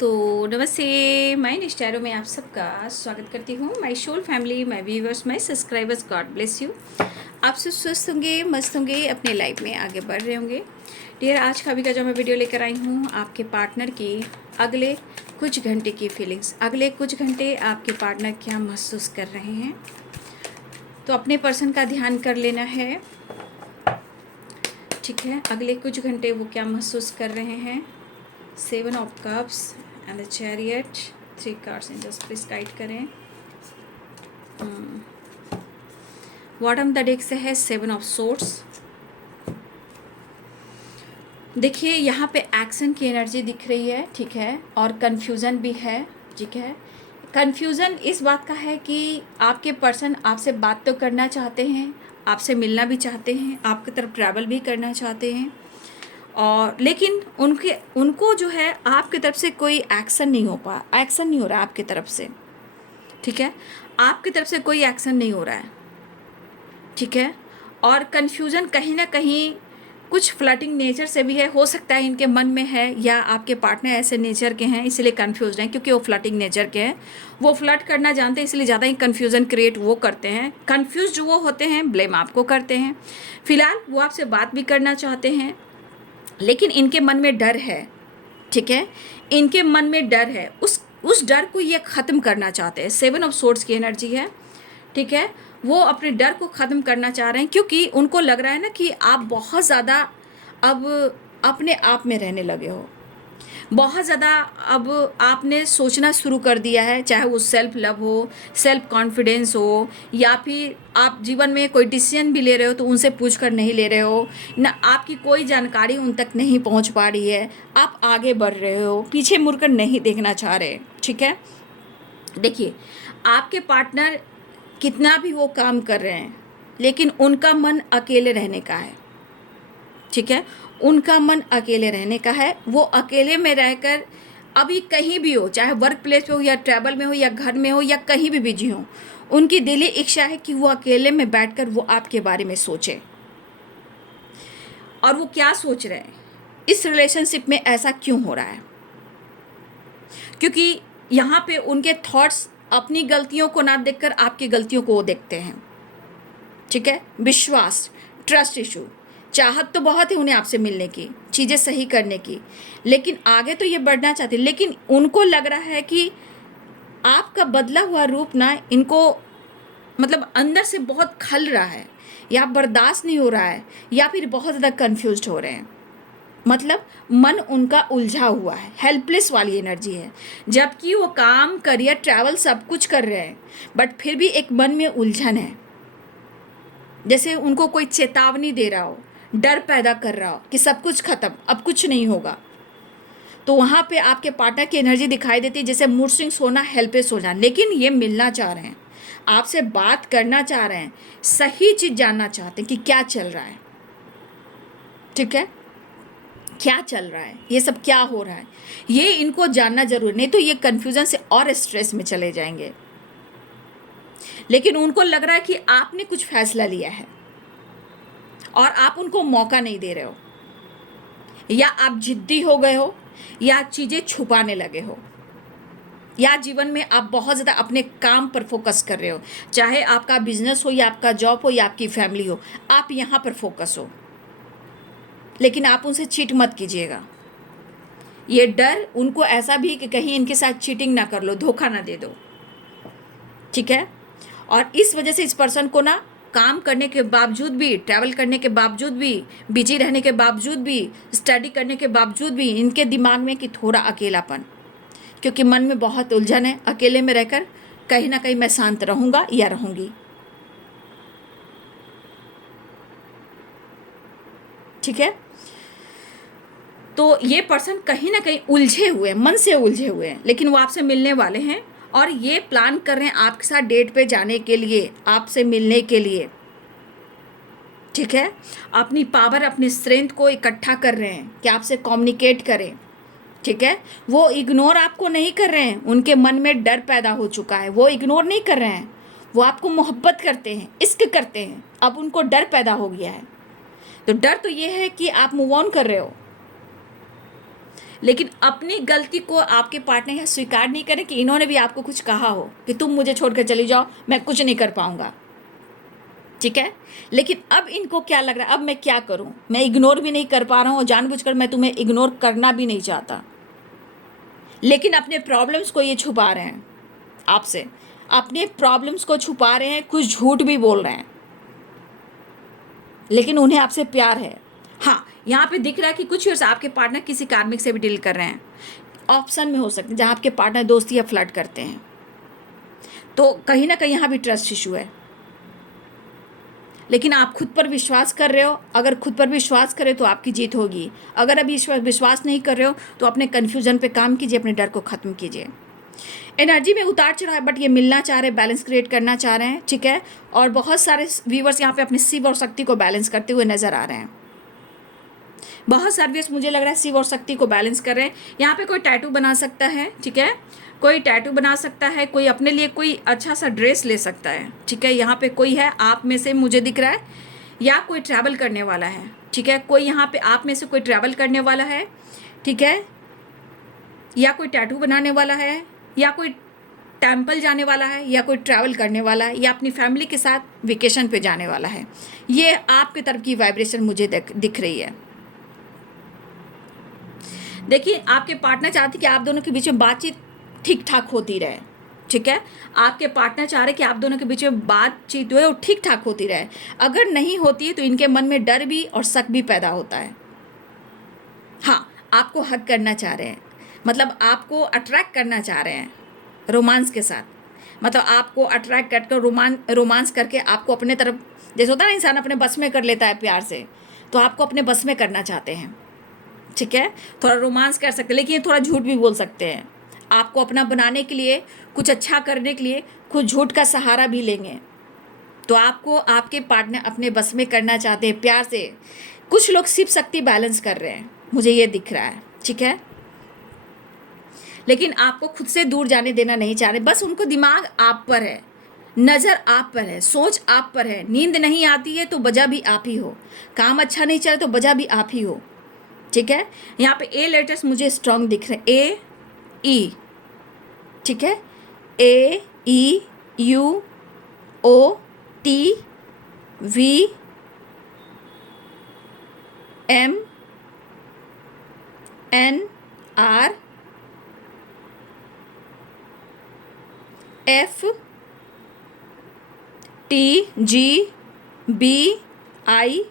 दोस्तों नमस्ते। मैं निष्ठारो में आप सबका स्वागत करती हूँ। My soul family, my viewers, my subscribers, God bless you. आप सब स्वस्थ होंगे, मस्त होंगे, अपने लाइफ में आगे बढ़ रहे होंगे। डियर, आज का अभी का जो मैं वीडियो लेकर आई हूँ, आपके पार्टनर की अगले कुछ घंटे की फीलिंग्स। अगले कुछ घंटे आपके पार्टनर क्या महसूस कर रहे हैं, तो अपने पर्सन का ध्यान कर लेना है। ठीक है, अगले कुछ घंटे वो क्या महसूस कर रहे हैं। 7 of cups and the chariot, 3 cards in just please guide करें। बॉटम द डेक से है 7 of swords। देखिए यहाँ पे एक्शन की एनर्जी दिख रही है, ठीक है, और कन्फ्यूज़न भी है, ठीक है। कन्फ्यूज़न इस बात का है कि आपके पर्सन आपसे बात तो करना चाहते हैं, आपसे मिलना भी चाहते हैं, आपकी तरफ ट्रैवल भी करना चाहते हैं, और लेकिन उनको जो है आपकी तरफ से कोई एक्शन नहीं हो रहा है आपकी तरफ से। ठीक है, आपकी तरफ से कोई एक्शन नहीं हो रहा है, ठीक है। और कन्फ्यूज़न कहीं ना कहीं कुछ फ्लर्टिंग नेचर से भी है, हो सकता है इनके मन में है, या आपके पार्टनर ऐसे नेचर के हैं इसलिए कन्फ्यूज हैं, क्योंकि वो फ्लर्टिंग नेचर के हैं, वो फ्लर्ट करना जानते हैं, इसलिए ज़्यादा ही कन्फ्यूज़न क्रिएट वो करते हैं। कन्फ्यूज वो होते हैं, ब्लेम आपको करते हैं। फिलहाल वो आपसे बात भी करना चाहते हैं, लेकिन इनके मन में डर है, ठीक है, इनके मन में डर है। उस डर को ये ख़त्म करना चाहते हैं। 7 ऑफ सोर्ड्स की एनर्जी है, ठीक है। वो अपने डर को ख़त्म करना चाह रहे हैं, क्योंकि उनको लग रहा है ना कि आप बहुत ज़्यादा अब अपने आप में रहने लगे हो, बहुत ज़्यादा अब आपने सोचना शुरू कर दिया है, चाहे वो सेल्फ लव हो, सेल्फ कॉन्फिडेंस हो, या फिर आप जीवन में कोई डिसीजन भी ले रहे हो तो उनसे पूछ कर नहीं ले रहे हो ना, आपकी कोई जानकारी उन तक नहीं पहुंच पा रही है, आप आगे बढ़ रहे हो, पीछे मुड़कर नहीं देखना चाह रहे, ठीक है। देखिए, आपके पार्टनर कितना भी वो काम कर रहे हैं, लेकिन उनका मन अकेले रहने का है, ठीक है, उनका मन अकेले रहने का है। वो अकेले में रहकर अभी कहीं भी हो, चाहे वर्क प्लेस पे हो या ट्रैवल में हो या घर में हो या कहीं भी बिजी हो, उनकी दिली इच्छा है कि वो अकेले में बैठकर वो आपके बारे में सोचे। और वो क्या सोच रहे हैं, इस रिलेशनशिप में ऐसा क्यों हो रहा है, क्योंकि यहाँ पे उनके थॉट्स अपनी गलतियों को ना देखकर आपकी गलतियों को वो देखते हैं, ठीक है। विश्वास, ट्रस्ट इशू, चाहत तो बहुत है उन्हें आपसे मिलने की, चीज़ें सही करने की, लेकिन आगे तो ये बढ़ना चाहते हैं, लेकिन उनको लग रहा है कि आपका बदला हुआ रूप ना इनको मतलब अंदर से बहुत खल रहा है, या बर्दाश्त नहीं हो रहा है, या फिर बहुत ज़्यादा कन्फ्यूज्ड हो रहे हैं। मतलब मन उनका उलझा हुआ है, हेल्पलेस वाली एनर्जी है, जबकि वो काम, करियर, ट्रैवल सब कुछ कर रहे हैं, बट फिर भी एक मन में उलझन है, जैसे उनको कोई चेतावनी दे रहा हो, डर पैदा कर रहा हो कि सब कुछ खत्म, अब कुछ नहीं होगा। तो वहाँ पे आपके पार्टनर की एनर्जी दिखाई देती है, जैसे मूड स्विंग्स होना, हेल्पलेस होना, लेकिन ये मिलना चाह रहे हैं, आपसे बात करना चाह रहे हैं, सही चीज़ जानना चाहते हैं कि क्या चल रहा है, ठीक है, क्या चल रहा है, ये सब क्या हो रहा है, ये इनको जानना जरूरी, नहीं तो ये कन्फ्यूजन से और स्ट्रेस में चले जाएंगे। लेकिन उनको लग रहा है कि आपने कुछ फैसला लिया है और आप उनको मौका नहीं दे रहे हो, या आप जिद्दी हो गए हो, या चीज़ें छुपाने लगे हो, या जीवन में आप बहुत ज़्यादा अपने काम पर फोकस कर रहे हो, चाहे आपका बिजनेस हो या आपका जॉब हो या आपकी फैमिली हो, आप यहाँ पर फोकस हो, लेकिन आप उनसे चीट मत कीजिएगा। ये डर उनको ऐसा भी कि कहीं इनके साथ चीटिंग ना कर लो, धोखा ना दे दो, ठीक है। और इस वजह से इस पर्सन को ना काम करने के बावजूद भी, ट्रैवल करने के बावजूद भी, बिजी रहने के बावजूद भी, स्टडी करने के बावजूद भी, इनके दिमाग में कि थोड़ा अकेलापन, क्योंकि मन में बहुत उलझन है, अकेले में रहकर कहीं ना कहीं मैं शांत रहूँगा या रहूँगी, ठीक है। तो ये पर्सन कहीं ना कहीं उलझे हुए, मन से उलझे हुए हैं, लेकिन वो आपसे मिलने वाले हैं और ये प्लान कर रहे हैं आपके साथ डेट पे जाने के लिए, आपसे मिलने के लिए, ठीक है। अपनी पावर, अपनी स्ट्रेंथ को इकट्ठा कर रहे हैं कि आपसे कम्युनिकेट करें, ठीक है। वो इग्नोर आपको नहीं कर रहे हैं, उनके मन में डर पैदा हो चुका है, वो इग्नोर नहीं कर रहे हैं, वो आपको मोहब्बत करते हैं, इश्क करते हैं, अब उनको डर पैदा हो गया है। तो डर तो ये है कि आप मूव ऑन कर रहे हो, लेकिन अपनी गलती को आपके पार्टनर यहाँ स्वीकार नहीं करें कि इन्होंने भी आपको कुछ कहा हो कि तुम मुझे छोड़कर चली जाओ, मैं कुछ नहीं कर पाऊंगा, ठीक है। लेकिन अब इनको क्या लग रहा है, अब मैं क्या करूं, मैं इग्नोर भी नहीं कर पा रहा हूं और जानबूझकर मैं तुम्हें इग्नोर करना भी नहीं चाहता, लेकिन अपने प्रॉब्लम्स को ये छुपा रहे हैं आपसे, अपने प्रॉब्लम्स को छुपा रहे हैं, कुछ झूठ भी बोल रहे हैं, लेकिन उन्हें आपसे प्यार है। हाँ, यहाँ पे दिख रहा है कि कुछ वर्ष आपके पार्टनर किसी कार्मिक से भी डील कर रहे हैं। ऑप्शन में हो सकते हैं जहाँ आपके पार्टनर दोस्ती या फ्लर्ट करते हैं, तो कहीं ना कहीं यहाँ भी ट्रस्ट इशू है। लेकिन आप खुद पर विश्वास कर रहे हो, अगर खुद पर विश्वास करें तो आपकी जीत होगी। अगर अभी विश्वास नहीं कर रहे हो तो अपने कन्फ्यूजन पे काम कीजिए, अपने डर को ख़त्म कीजिए। एनर्जी में उतार चढ़ाव है, बट ये मिलना चाह रहे हैं, बैलेंस क्रिएट करना चाह रहे हैं, ठीक है। और बहुत सारे व्यूवर्स यहाँ पे अपने शिव और शक्ति को बैलेंस करते हुए नजर आ रहे हैं। बहुत सारे व्यूअर्स मुझे लग रहा है शिव और शक्ति को बैलेंस कर रहे हैं। यहाँ पे कोई टैटू बना सकता है, ठीक है, कोई टैटू बना सकता है, कोई अपने लिए कोई अच्छा सा ड्रेस ले सकता है, ठीक है। यहाँ पे कोई है आप में से, मुझे दिख रहा है, या कोई ट्रैवल करने वाला है, ठीक है। कोई यहाँ पे आप में से कोई ट्रैवल करने वाला है, ठीक है, या कोई टैटू बनाने वाला है, या कोई टेम्पल जाने वाला है, या कोई ट्रैवल करने वाला है, या अपनी फैमिली के साथ वेकेशन पे जाने वाला है। ये आपकी तरफ की वाइब्रेशन मुझे दिख रही है। देखिए, आपके पार्टनर चाहते कि आप दोनों के बीच में बातचीत ठीक ठाक होती रहे, ठीक है। आपके पार्टनर चाह रहे कि आप दोनों के बीच में बातचीत जो है वो ठीक ठाक होती रहे। अगर नहीं होती है तो इनके मन में डर भी और शक भी पैदा होता है। हाँ, आपको हक करना चाह रहे हैं, मतलब आपको अट्रैक्ट करना चाह रहे हैं रोमांस के साथ, मतलब आपको अट्रैक्ट करके रोमांस करके आपको अपने तरफ, जैसे होता है ना इंसान अपने बस में कर लेता है प्यार से, तो आपको अपने बस में करना चाहते हैं, ठीक है। थोड़ा रोमांस कर सकते हैं, लेकिन ये थोड़ा झूठ भी बोल सकते हैं। आपको अपना बनाने के लिए, कुछ अच्छा करने के लिए कुछ झूठ का सहारा भी लेंगे। तो आपको आपके पार्टनर अपने बस में करना चाहते हैं प्यार से। कुछ लोग शिव शक्ति बैलेंस कर रहे हैं, मुझे ये दिख रहा है, ठीक है। लेकिन आपको खुद से दूर जाने देना नहीं चाह रहे, बस उनको दिमाग आप पर है, नज़र आप पर है, सोच आप पर है। नींद नहीं आती है तो वजह भी आप ही हो, काम अच्छा नहीं चले तो वजह भी आप ही हो, ठीक है। यहाँ पे ए लेटर्स मुझे स्ट्रॉन्ग दिख रहे हैं, ए ई, ठीक है, A E U O T V M N R F T G B I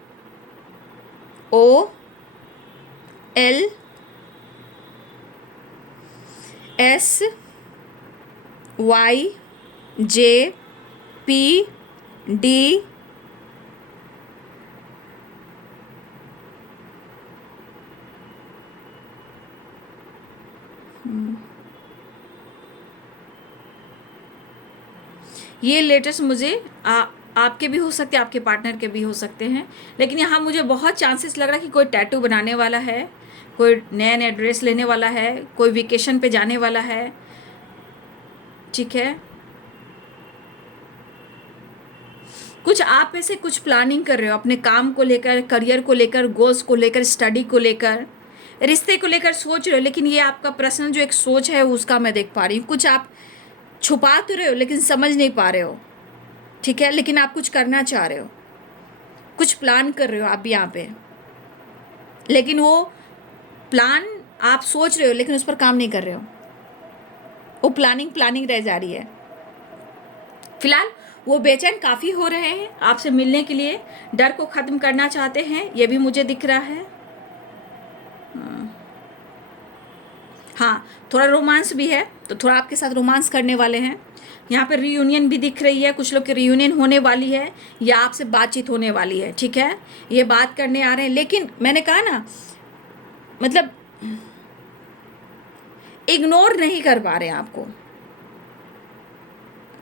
O L S Y J P D ये लेटर्स मुझे आपके भी हो सकते हैं, आपके पार्टनर के भी हो सकते हैं। लेकिन यहाँ मुझे बहुत चांसेस लग रहा है कि कोई टैटू बनाने वाला है, कोई नया नया ड्रेस लेने वाला है, कोई वेकेशन पे जाने वाला है, ठीक है। कुछ आप में से कुछ प्लानिंग कर रहे हो अपने काम को लेकर, करियर को लेकर, गोल्स को लेकर, स्टडी को लेकर, रिश्ते को लेकर सोच रहे हो। लेकिन ये आपका पर्सनल जो एक सोच है उसका मैं देख पा रही हूँ। कुछ आप छुपा तो रहे हो लेकिन समझ नहीं पा रहे हो, ठीक है। लेकिन आप कुछ करना चाह रहे हो, कुछ प्लान कर रहे हो आप यहाँ पे, लेकिन वो प्लान आप सोच रहे हो लेकिन उस पर काम नहीं कर रहे हो। वो प्लानिंग रह जा रही है। फिलहाल वो बेचैन काफ़ी हो रहे हैं आपसे मिलने के लिए, डर को ख़त्म करना चाहते हैं, ये भी मुझे दिख रहा है। हाँ, थोड़ा रोमांस भी है, तो थोड़ा आपके साथ रोमांस करने वाले हैं। यहाँ पे रियूनियन भी दिख रही है, कुछ लोग की रियूनियन होने वाली है या आपसे बातचीत होने वाली है, ठीक है। ये बात करने आ रहे हैं, लेकिन मैंने कहा ना, मतलब इग्नोर नहीं कर पा रहे हैं आपको,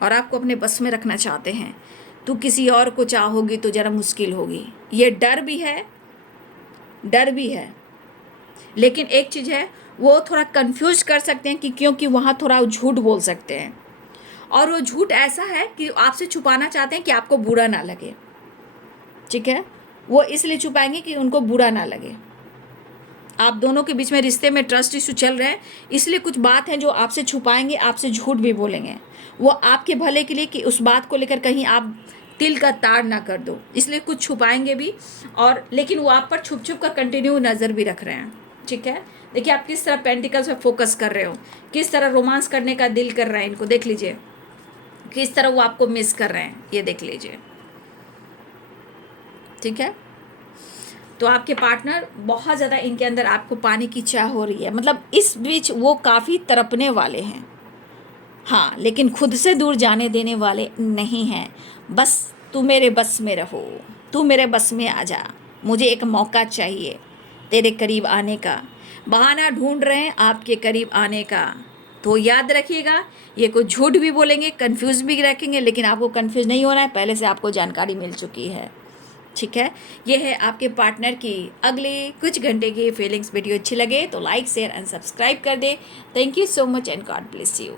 और आपको अपने बस में रखना चाहते हैं। तो किसी और को चाहोगी तो ज़रा मुश्किल होगी, ये डर भी है। लेकिन एक चीज़ है, वो थोड़ा कंफ्यूज कर सकते हैं कि क्योंकि वहाँ थोड़ा झूठ बोल सकते हैं, और वो झूठ ऐसा है कि आपसे छुपाना चाहते हैं कि आपको बुरा ना लगे, ठीक है। वो इसलिए छुपाएंगे कि उनको बुरा ना लगे, आप दोनों के बीच में रिश्ते में ट्रस्ट इशू चल रहा है, इसलिए कुछ बात है जो आपसे छुपाएंगे, आपसे झूठ भी बोलेंगे, वो आपके भले के लिए कि उस बात को लेकर कहीं आप तिल का ताड़ ना कर दो, इसलिए कुछ छुपाएंगे भी। और लेकिन वो आप पर छुप छुप कर कंटिन्यू नज़र भी रख रहे हैं, ठीक है। देखिए आप किस तरह पेंटिकल्स पे फोकस कर रहे हो, किस तरह रोमांस करने का दिल कर रहा है इनको, देख लीजिए किस तरह वो आपको मिस कर रहे हैं, ये देख लीजिए, ठीक है। तो आपके पार्टनर बहुत ज़्यादा इनके अंदर आपको पाने की चाह हो रही है, मतलब इस बीच वो काफ़ी तड़पने वाले हैं, हाँ, लेकिन खुद से दूर जाने देने वाले नहीं हैं। बस तू मेरे बस में रहो, तू मेरे बस में आ जा, मुझे एक मौका चाहिए तेरे करीब आने का। बहाना ढूंढ रहे हैं आपके करीब आने का। तो याद रखिएगा, ये कुछ झूठ भी बोलेंगे, कंफ्यूज भी रखेंगे, लेकिन आपको कंफ्यूज नहीं होना है, पहले से आपको जानकारी मिल चुकी है, ठीक है। ये है आपके पार्टनर की अगले कुछ घंटे की फीलिंग्स। वीडियो अच्छी लगे तो लाइक शेयर एंड सब्सक्राइब कर दे। Thank you so much and God bless you.